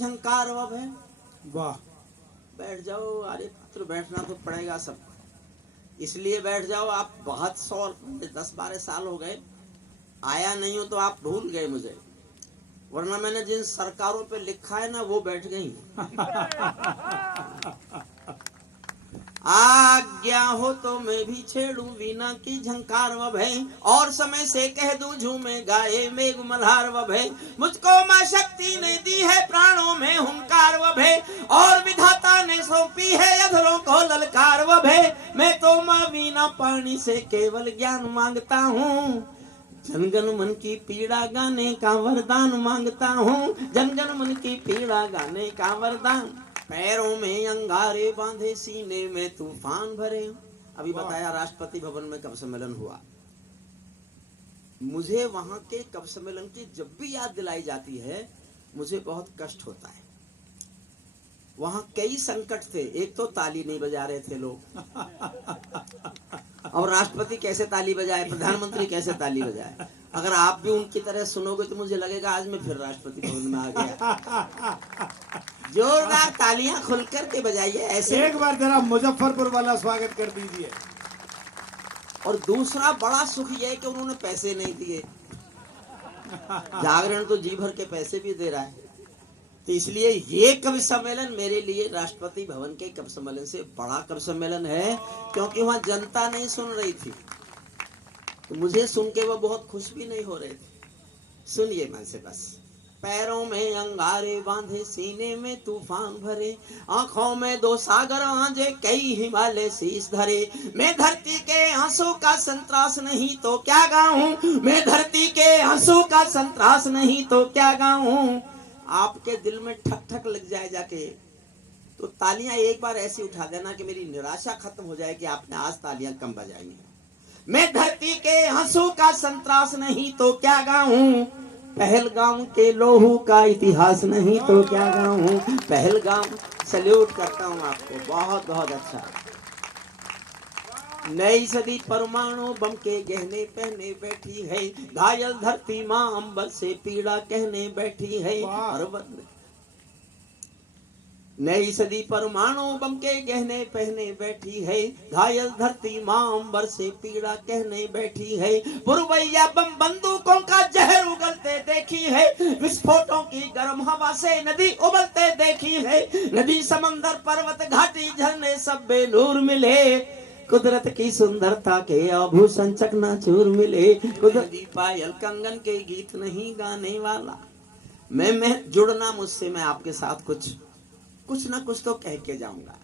झंकार वब है। वाह, बैठ जाओ, अरे पुत्र बैठना तो पड़ेगा सबको, इसलिए बैठ जाओ। आप बहुत 10-12 साल हो गए, आया नहीं हो तो आप भूल गए मुझे, वरना मैंने जिन सरकारों पे लिखा है ना वो बैठ गई। आज्ञा हो तो मैं भी छेड़ू वीणा की झंकार वब है, और समय से कह दूं झूमे गाए मेघ मल्हार वब है। मुझको मां शक्ति ने दी है प्राणों में हुंकार वब है, और विधाता ने सौंपी है अधरों को ललकार वब है। मैं तो मां वीणा पानी से केवल ज्ञान मांगता हूँ, जनगण मन की पीड़ा गाने का वरदान मांगता हूँ, जनगण मन की पीड़ा गाने का वरदान। पैरों में अंगारे बांधे सीने में तूफान भरे। अभी बताया राष्ट्रपति भवन में कब सम्मेलन हुआ। मुझे वहां के कब सम्मेलन की जब भी याद दिलाई जाती है मुझे बहुत कष्ट होता है। वहां कई संकट थे, एक तो ताली नहीं बजा रहे थे लोग, और राष्ट्रपति कैसे ताली बजाए, प्रधानमंत्री कैसे ताली बजाए। अगर आप भी उनकी तरह सुनोगे तो मुझे लगेगा आज मैं फिर राष्ट्रपति भवन में आ गया। जोरदार तालियां खुल करके बजाइए ऐसे। एक बार जरा मुजफ्फरपुर वाला स्वागत कर दीजिए। और दूसरा बड़ा सुख यह है कि उन्होंने पैसे नहीं दिए। जागरण तो जी भर के पैसे भी दे रहा है, तो इसलिए ये कवि सम्मेलन मेरे लिए राष्ट्रपति भवन के कवि सम्मेलन से बड़ा कवि सम्मेलन है, क्योंकि वहां जनता नहीं सुन रही थी, तो मुझे सुन के वो बहुत खुश भी नहीं हो रहे थे। सुनिए मन से बस। पैरों में अंगारे बांधे सीने में तूफान भरे, आंखों में 2 सागर आंजे कई हिमालय शीश धरे। मैं धरती के आंसू का संतरास नहीं तो क्या गाऊं, मैं धरती के आंसू का संतरास नहीं तो क्या गाऊं। आपके दिल में ठक ठक लग जाए जाके तो तालियां एक बार ऐसी उठा देना कि मेरी निराशा खत्म हो जाए कि आपने आज तालियां कम बजाई हैं। मैं धरती के आंसू का संतरास नहीं तो क्या गाऊं, पहलगाम के लोहू का इतिहास नहीं तो क्या गाऊं। पहलगाम, सैल्यूट करता हूं आपको, बहुत बहुत अच्छा। नई सदी परमाणु बम के गहने पहने बैठी है, घायल धरती मां अंबर से पीड़ा कहने बैठी है। नई सदी परमाणु बम के गहने पहने बैठी है, घायल धरती मां अंबर से पीड़ा कहने बैठी है। पुरवैया बम बंदूकों का जहर उगलते देखी है, विस्फोटों की गर्म हवा से नदी उबलते देखी है। नदी समंदर पर्वत घाटी झरने सब बेनूर मिले, कुदरत की सुंदरता के आभूषण चकनाचूर मिले। कुदरती पायल कंगन के गीत नहीं गाने वाला। मैं जुड़ना मुझसे, मैं आपके साथ कुछ ना कुछ तो कह के जाऊंगा।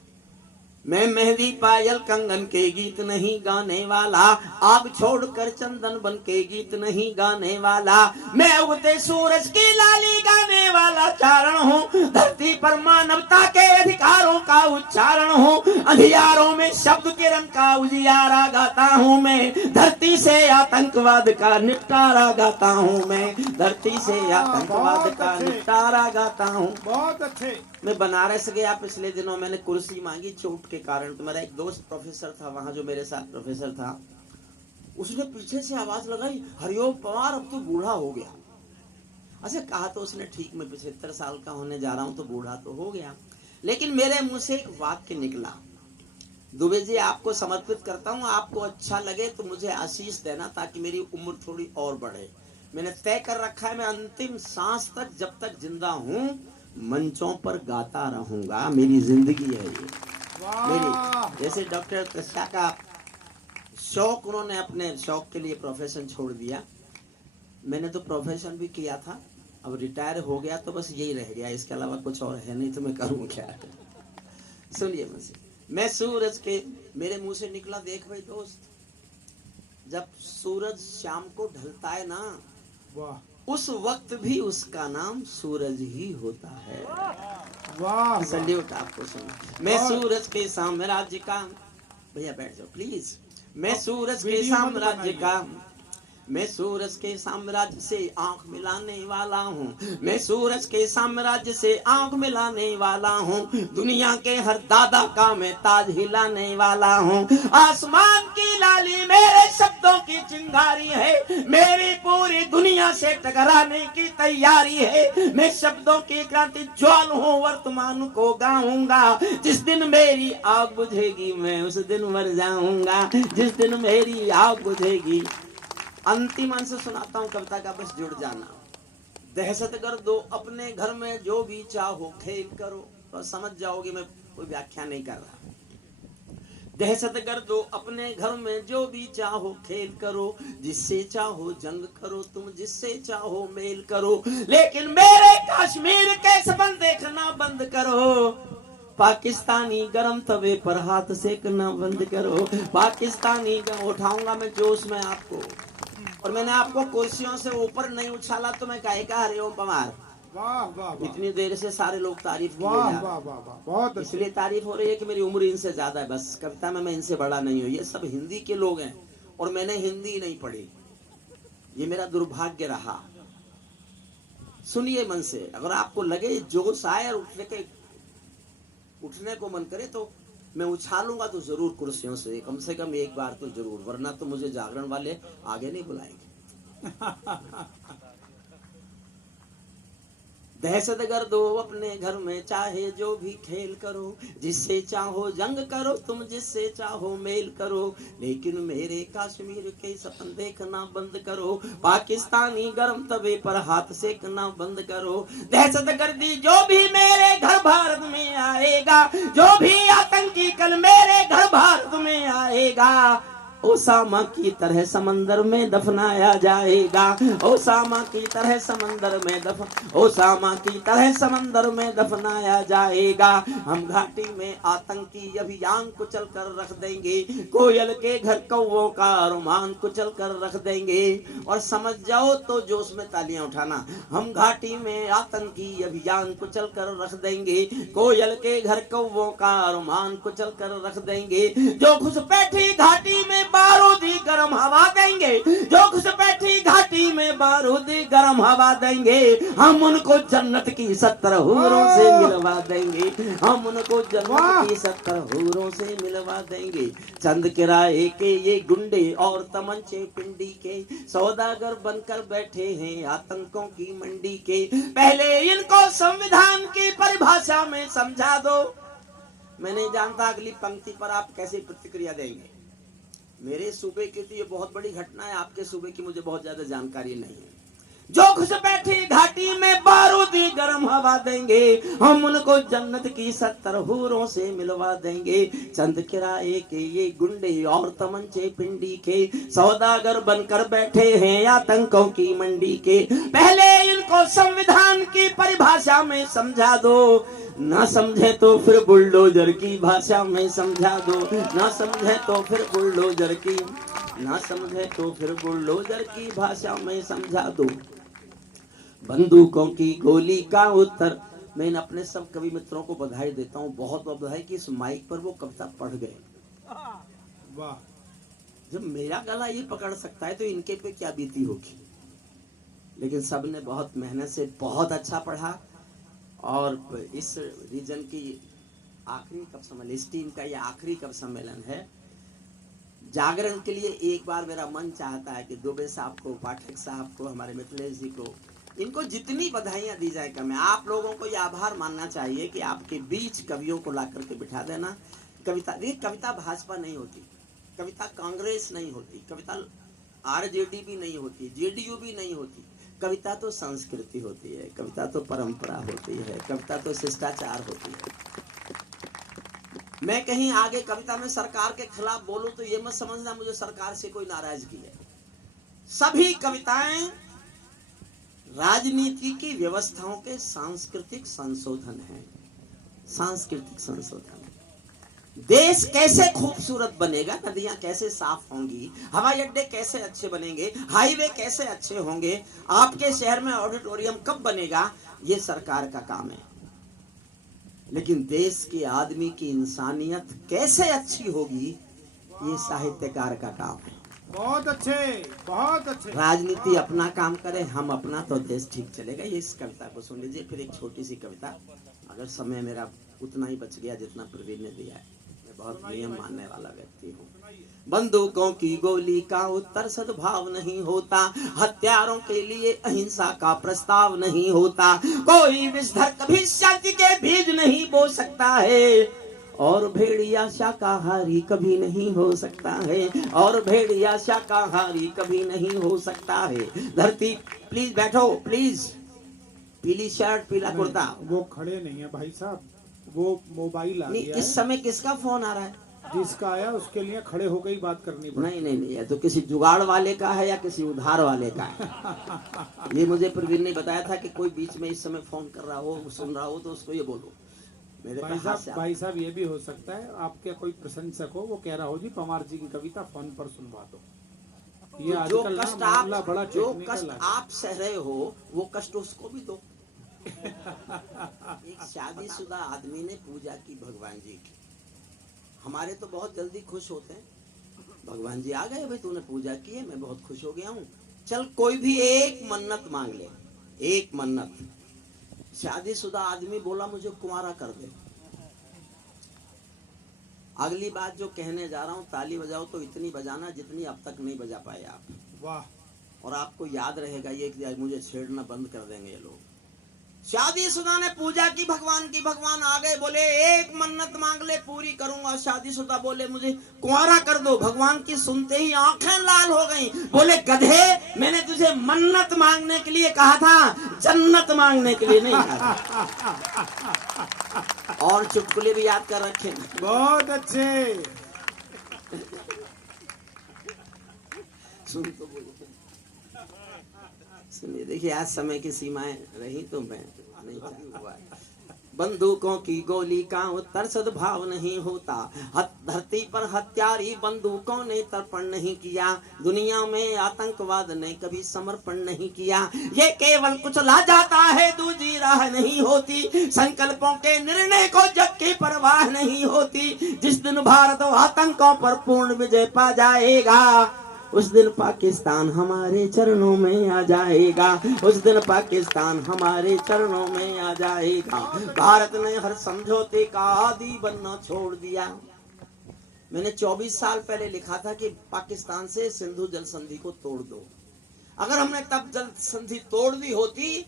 मैं मेहंदी पायल कंगन के गीत नहीं गाने वाला, आग छोड़कर चंदन बन के गीत नहीं गाने वाला। मैं उगते सूरज की लाली गाने वाला चारण हूँ, धरती पर मानवता के अधिकारों का उच्चारण हूँ। अंधियारों में शब्द किरण का उजियारा गाता हूँ मैं, धरती से आतंकवाद का निपटारा गाता हूँ मैं, धरती से आतंकवाद का निपटारा गाता हूँ। बहुत अच्छे। मैं बनारस गया पिछले दिनों, मैंने कुर्सी मांगी चोट के कारण, तो मेरा एक दोस्त प्रोफेसर था वहां, जो मेरे साथ प्रोफेसर था, उसने पीछे से आवाज लगाई, हरिओम पवार अब तो बूढ़ा हो गया। अच्छा कहा तो उसने ठीक, मैं 75 साल का होने जा रहा हूं तो बूढ़ा तो हो गया, लेकिन मेरे मुंह से एक वाक्य निकला, दुबे जी आपको समर्पित करता हूँ, आपको अच्छा लगे तो मुझे आशीष देना ताकि मेरी उम्र थोड़ी और बढ़े। मैंने तय कर रखा है, मैं अंतिम सांस तक जब तक जिंदा हूँ मंचों पर गाता रहूंगा, मेरी जिंदगी है ये मेरी। जैसे डॉक्टर कृष्णा का शौक, उन्होंने अपने शौक के लिए प्रोफेशन छोड़ दिया, मैंने तो प्रोफेशन भी किया था, अब रिटायर हो गया तो बस यही रह गया, इसके अलावा कुछ और है नहीं, तो मैं करूँ क्या। सुनिए मुझे, मैं सूरज के, मेरे मुंह से निकला, देख भाई दोस्त, जब सूरज शाम को ढलता है ना, वाह, उस वक्त भी उसका नाम सूरज ही होता है। वाह, सल्यूट आपको सुना। मैं सूरज के साम्राज्य का, भैया बैठ जाओ प्लीज, मैं सूरज के साम्राज्य का मैं सूरज के साम्राज्य से आंख मिलाने वाला हूँ, मैं सूरज के साम्राज्य से आंख मिलाने वाला हूँ, दुनिया के हर दादा का मैं ताज हिलाने वाला हूँ। आसमान की लाली मेरे शब्दों की चिंगारी है, मेरी पूरी दुनिया से टकराने की तैयारी है। मैं शब्दों की क्रांति ज्वाल हूँ, वर्तमान को गाऊंगा। जिस दिन मेरी आग बुझेगी मैं उस दिन मर जाऊंगा, जिस दिन मेरी आग बुझेगी। अंतिम अंश सुनाता हूं कविता का, बस जुड़ जाना। दहशत कर दो अपने घर में जो भी चाहो खेल करो, तो समझ जाओगे मैं कोई व्याख्या नहीं कर रहा। दहशत कर दो अपने घर में जो भी चाहो खेल करो, जिससे चाहो जंग करो तुम, जिससे चाहो मेल करो, लेकिन मेरे कश्मीर के सपन देखना बंद करो। पाकिस्तानी गरम तवे पर हाथ सेकना बंद करो। पाकिस्तानी उठाऊंगा मैं जोश में आपको, और मैंने आपको कुर्सियों से ऊपर नहीं उछाला तो मैं काहे का हरिओम पवार। वाह वाह वाह इतनी देर से सारे लोग तारीफ किए वाह जा वाह रहे वाह वाह, बहुत हैं, अच्छे। इसलिए तारीफ हो रही है कि मेरी उम्र इनसे ज्यादा है। बस कविता में मैं इनसे बड़ा नहीं हूँ। ये सब हिंदी के लोग हैं और मैंने हिंदी नहीं पढ़ी, ये मेरा दुर्भाग्य रहा। सुनिए मन से, अगर आपको लगे जोश आए और उठने को मन करे तो मैं उछालूंगा तो जरूर कुर्सियों से, कम से कम एक बार तो जरूर, वरना तो मुझे जागरण वाले आगे नहीं बुलाएंगे। दहशत कर दो अपने घर में चाहे जो भी खेल करो, जिससे चाहो जंग करो तुम, जिससे चाहो मेल करो, लेकिन मेरे कश्मीर के सपन देखना बंद करो। पाकिस्तानी गरम तवे पर हाथ सेकना बंद करो। दहशत गर्दी जो भी मेरे घर भारत में आएगा, जो भी आतंकी कल मेरे घर भारत में आएगा, ओसामा की तरह समंदर में दफनाया जाएगा। ओसामा की तरह समंदर में ओसामा की तरह समंदर में दफनाया जाएगा। हम घाटी में आतंकी अभियान कुचल कर रख देंगे, कोयल के घर कौवों का अरमान कुचल कर रख देंगे। और समझ जाओ तो जोश में तालियां उठाना। हम घाटी में आतंकी अभियान कुचल कर रख देंगे, कोयल के घर कौवों का अरमान कुचल कर रख देंगे। जो घुसपैठी घाटी में बारूदी गरम हवा देंगे, जो घुसपैठी घाटी में बारूदी गरम हवा देंगे, हम उनको जन्नत की 70 हूरों से मिलवा देंगे। हम उनको जन्नत की 70 हूरों से मिलवा देंगे। चंद किराए के ये गुंडे और तमंचे पिंडी के सौदागर बनकर बैठे हैं आतंकों की मंडी के। पहले इनको संविधान की परिभाषा में समझा दो। मैं नहीं जानता अगली पंक्ति पर आप कैसे प्रतिक्रिया देंगे। मेरे सूबे की तो ये बहुत बड़ी घटना है, आपके सूबे की मुझे बहुत ज्यादा जानकारी नहीं है। जो घुसपैठी घाटी में बारूदी गरम हवा देंगे, हम उनको जन्नत की 70 हूरों से मिलवा देंगे। चंद किराए के ये गुंडे और तमंचे पिंडी के सौदागर बनकर बैठे हैं आतंकों की मंडी के। पहले इनको संविधान की परिभाषा में समझा दो, ना समझे तो फिर बुलडोजर की भाषा में समझा दो। ना समझे तो फिर बुलडोजर की, ना समझे तो फिर बुलडोजर की भाषा में समझा दो। बंदूकों की गोली का उत्तर। मैं अपने सब कवि मित्रों को बधाई देता हूँ, बहुत बहुत बधाई कि इस माइक पर वो कविता पढ़ गए। वाह, जब मेरा गला ये पकड़ सकता है तो इनके पे क्या बीती होगी। लेकिन सब ने बहुत मेहनत से बहुत अच्छा पढ़ा। और इस रीजन की आखिरी कब सम्मेलन का ये आखिरी कब सम्मेलन है। जागरण के लिए एक बार मेरा मन चाहता है कि दुबे साहब को, पाठक साहब को, हमारे मिथिलेश जी को, इनको जितनी बधाइयां दी जाए कम है। आप लोगों को ये आभार मानना चाहिए कि आपके बीच कवियों को ला करके बिठा देना। कविता भाजपा नहीं होती, कविता कांग्रेस नहीं होती, कविता आरजेडी भी नहीं होती, जेडीयू भी नहीं होती। कविता तो संस्कृति होती है, कविता तो परंपरा होती है, कविता तो शिष्टाचार होती है। मैं कहीं आगे कविता में सरकार के खिलाफ बोलूं तो ये मत समझना मुझे सरकार से कोई नाराजगी है। सभी कविताएं राजनीति की व्यवस्थाओं के सांस्कृतिक संशोधन है। सांस्कृतिक संशोधन। देश कैसे खूबसूरत बनेगा, नदियां कैसे साफ होंगी, हवाई अड्डे कैसे अच्छे बनेंगे, हाईवे कैसे अच्छे होंगे, आपके शहर में ऑडिटोरियम कब बनेगा, ये सरकार का काम है। लेकिन देश के आदमी की इंसानियत कैसे अच्छी होगी, ये साहित्यकार का काम है। बहुत अच्छे, बहुत अच्छे। राजनीति अपना काम करे, हम अपना, तो देश ठीक चलेगा। ये इस कविता को सुन लीजिए। फिर एक छोटी सी कविता, अगर समय मेरा उतना ही बच गया जितना प्रवीण ने दिया है। मैं बहुत नियम मानने वाला व्यक्ति हूँ। बंदूकों की गोली का उत्तर सद्भाव नहीं होता, हत्यारों के लिए अहिंसा का प्रस्ताव नहीं होता, कोई विषधर कभी शांति के बीज नहीं बो सकता है, और भेड़िया शाकाहारी कभी नहीं हो सकता है, और भेड़िया शाकाहारी कभी नहीं हो सकता है। धरती, प्लीज बैठो प्लीज। पीली शर्ट पीला कुर्ता। वो खड़े नहीं है भाई साहब, वो मोबाइल आ नहीं, गया इस समय किसका फोन आ रहा है? जिसका आया उसके लिए खड़े होकर ही बात करनी पड़ी। नहीं नहीं नहीं, ये तो किसी जुगाड़ वाले का है या किसी उधार वाले का है। ये मुझे प्रवीण ने बताया था कि कोई बीच में इस समय फोन कर रहा हो, सुन रहा हो, तो उसको ये बोलो। मेरे भाई साहब ये भी हो सकता है आपके कोई प्रशंसक हो, वो कह रहा हो जी पवार जी की कविता फोन पर सुनवा दो। ये जो आजकल कष्ट ना मामला बड़ा आप, जो टेक्निकल कष्ट है। आप सह रहे हो, वो कष्ट उसको भी दो। एक शादीशुदा आदमी ने पूजा की भगवान जी की। हमारे तो बहुत जल्दी खुश होते हैं, भगवान जी आ गए भाई, तूने पूजा की है, मैं बहुत खुश हो गया हूँ, चल कोई भी एक मन्नत मांग ले, एक मन्नत। शादीशुदा आदमी बोला मुझे कुंवारा कर दे। अगली बात जो कहने जा रहा हूँ, ताली बजाओ तो इतनी बजाना जितनी अब तक नहीं बजा पाए आप। वाह। और आपको याद रहेगा ये कि मुझे छेड़ना बंद कर देंगे ये लोग। शादीशुदा ने पूजा की भगवान की, भगवान आ गए, बोले एक मन्नत मांग ले पूरी करूंगा। शादीशुदा बोले मुझे कुंवारा कर दो। भगवान की सुनते ही आंखें लाल हो गईं। बोले गधे, मैंने तुझे मन्नत मांगने के लिए कहा था, जन्नत मांगने के लिए नहीं कहा था। और चुटकुले भी याद कर रखे। बहुत अच्छे। सुन तो बोलो। सुनिए, देखिए आज समय की सीमाएं रही तो मैं नहीं चाहता हुआ। बंदूकों की गोली का उत्तर सद्भाव नहीं होता, धरती पर हत्यारी बंदूकों ने तर्पण नहीं किया, दुनिया में आतंकवाद ने कभी समर्पण नहीं किया। ये केवल कुचला जाता है, दूसरी राह नहीं होती, संकल्पों के निर्णय को जग की परवाह नहीं होती। जिस दिन भारत आतंकों पर पूर्ण विजय पा जाएगा, उस दिन पाकिस्तान हमारे चरणों में आ जाएगा, उस दिन पाकिस्तान हमारे चरणों में आ जाएगा। भारत ने हर समझौते का आदी बनना छोड़ दिया। मैंने 24 साल पहले लिखा था कि पाकिस्तान से सिंधु जल संधि को तोड़ दो। अगर हमने तब जल संधि तोड़ दी होती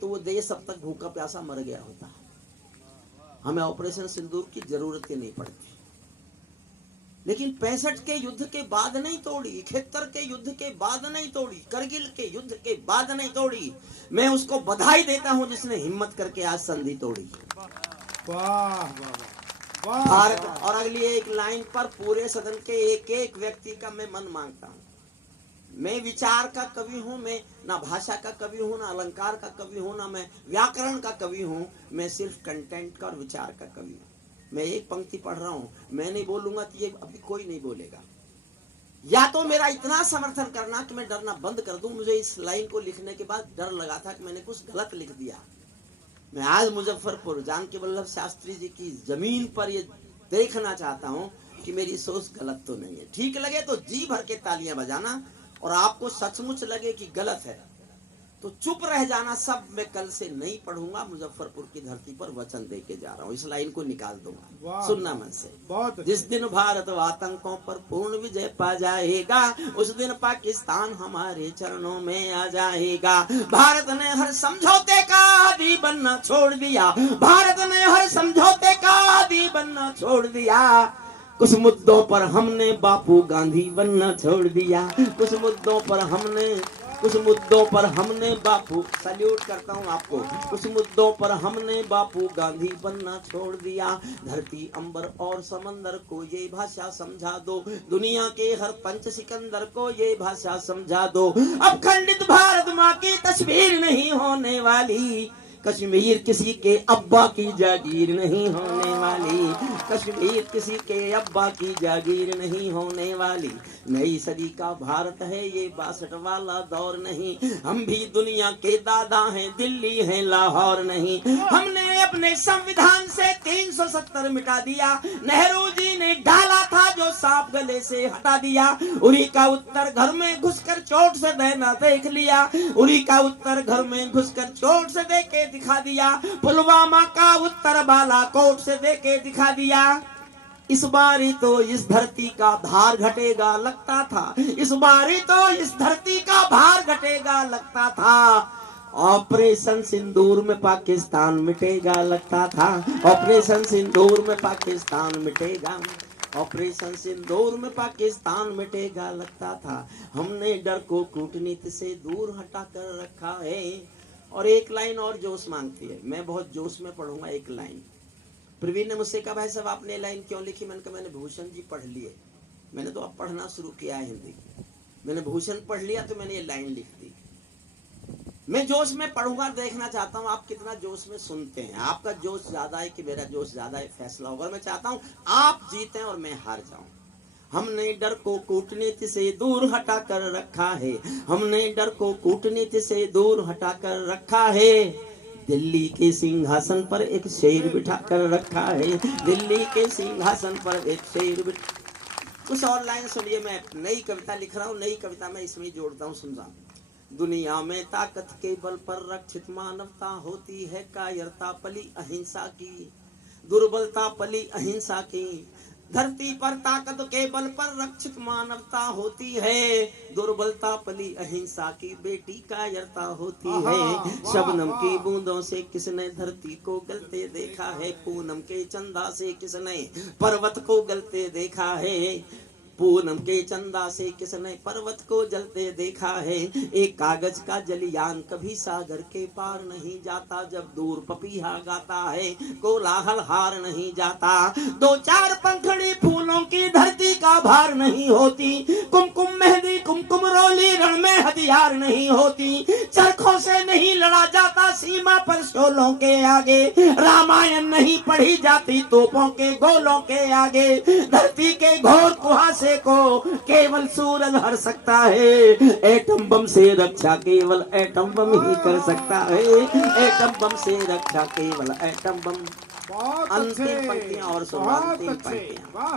तो वो देश अब तक भूखा प्यासा मर गया होता। हमें ऑपरेशन सिंदूर की जरूरत ही नहीं पड़ती। लेकिन 65 के युद्ध के बाद नहीं तोड़ी, 71 के युद्ध के बाद नहीं तोड़ी, करगिल के युद्ध के बाद नहीं तोड़ी। मैं उसको बधाई देता हूं जिसने हिम्मत करके आज संधि तोड़ी। वाह वाह। भारत। और अगली एक लाइन पर पूरे सदन के एक एक व्यक्ति का मैं मन मांगता हूं। मैं विचार का कवि हूं, मैं ना भाषा का कवि हूं, ना अलंकार का कवि हूं, ना मैं व्याकरण का कवि हूं, मैं सिर्फ कंटेंट का और विचार का कवि हूं। मैं एक पंक्ति पढ़ रहा हूं, मैं नहीं बोलूंगा तो ये अभी कोई नहीं बोलेगा। या तो मेरा इतना समर्थन करना कि मैं डरना बंद कर दूं। मुझे इस लाइन को लिखने के बाद डर लगा था कि मैंने कुछ गलत लिख दिया। मैं आज मुजफ्फरपुर जानकी वल्लभ शास्त्री जी की जमीन पर ये देखना चाहता हूं कि मेरी सोच गलत तो नहीं है। ठीक लगे तो जी भर के तालियां बजाना, और आपको सचमुच लगे कि गलत है तो चुप रह जाना। सब मैं कल से नहीं पढ़ूंगा। मुजफ्फरपुर की धरती पर वचन दे के जा रहा हूँ, इस लाइन को निकाल दूंगा, सुनना मन से। जिस दिन भारत आतंकों पर पूर्ण विजय पा जाएगा, उस दिन पाकिस्तान हमारे चरणों में आ जाएगा। भारत ने हर समझौते का आदी बनना छोड़ दिया, भारत ने हर समझौते का आदी बनना छोड़ दिया। कुछ मुद्दों पर हमने बापू गांधी बनना छोड़ दिया, कुछ मुद्दों पर हमने बापू, सल्यूट करता हूँ आपको, कुछ मुद्दों पर हमने बापू गांधी बनना छोड़ दिया। धरती अंबर और समंदर को ये भाषा समझा दो, दुनिया के हर पंच सिकंदर को ये भाषा समझा दो। अब खंडित भारत माँ की तस्वीर नहीं होने वाली, कश्मीर किसी के अब्बा की जागीर नहीं होने वाली। कश्मीर किसी के अब्बा की जागीर नहीं होने वाली। नई सदी का भारत है ये 62 वाला दौर नहीं। हम भी दुनिया के दादा हैं, दिल्ली है लाहौर नहीं। हमने अपने संविधान से 370 मिटा दिया। नेहरू जी ने डाला था जो सांप गले से हटा दिया। उरी का उत्तर घर में घुसकर चोट से देना देख लिया। उरी का उत्तर घर में घुसकर चोट से दे के दिखा दिया। पुलवामा का उत्तर बालाकोट से दे के दिखा दिया। इस बारी तो इस धरती का भार घटेगा लगता था। इस बारी तो इस धरती का भार घटेगा लगता था। ऑपरेशन सिंदूर में पाकिस्तान मिटेगा लगता था। ऑपरेशन सिंदूर में पाकिस्तान मिटेगा। ऑपरेशन सिंदूर में पाकिस्तान मिटेगा लगता था। हमने डर को कूटनीति से दूर हटा कर रखा है। और एक लाइन और जोश मांगती है, मैं बहुत जोश में पढ़ूंगा एक लाइन। प्रवीण ने मुझसे कहा भाई साहब आपने लाइन क्यों लिखी? मैंने कहा मैंने भूषण जी पढ़ लिए, मैंने तो अब पढ़ना शुरू किया है हिंदी। मैंने भूषण पढ़ लिया तो मैंने ये लाइन लिख दी। मैं जोश में पढ़ूंगा, देखना चाहता हूं आप कितना जोश में सुनते हैं। आपका जोश ज्यादा है कि मेरा जोश ज्यादा है, फैसला होगा। मैं चाहता हूं आप जीतें और मैं हार जाऊं। हमने डर को कूटनीति से दूर हटा कर रखा है। हमने डर को कूटनीति से दूर हटा कर रखा है। दिल्ली के सिंहासन पर एक शेर बिठा कर रखा है। दिल्ली के सिंहासन पर एक शेर बिठा। कुछ और लाइन सुनिए, मैं नई कविता लिख रहा हूँ, नई कविता मैं इसमें जोड़ता हूँ, सुन रहा। दुनिया में ताकत के बल पर रक्षित मानवता होती है। कायरता पली अहिंसा की, दुर्बलता पली अहिंसा की। धरती पर ताकत के बल पर रक्षित मानवता होती है। दुर्बलता पली अहिंसा की, बेटी कायरता होती है। शबनम की बूंदों से किसने धरती को गलते देखा है। पूनम के चंदा से किसने पर्वत को गलते देखा है। पूनम के चंदा से किसने पर्वत को जलते देखा है। एक कागज का जलियान कभी सागर के पार नहीं जाता। जब दूर पपीहा गाता है कोलाहल हार नहीं जाता। दो चार पंखड़ी फूलों की धरती का भार नहीं होती। कुमकुम मेहंदी कुमकुम रोली रण में हथियार नहीं होती। चरखों से नहीं लड़ा जाता सीमा पर शोलों के आगे। रामायण नहीं पढ़ी जाती तोपों के गोलों के आगे। धरती के घोर कुहासे को केवल सूरज हर सकता है। एटम बम से रक्षा केवल एटम बम ही कर सकता है। एटम बम से रक्षा केवल एटम बम। बहुत अंतिम अच्छे, पंक्तियां और बहुत अंतिम अच्छे, पंक्तियां। वाह।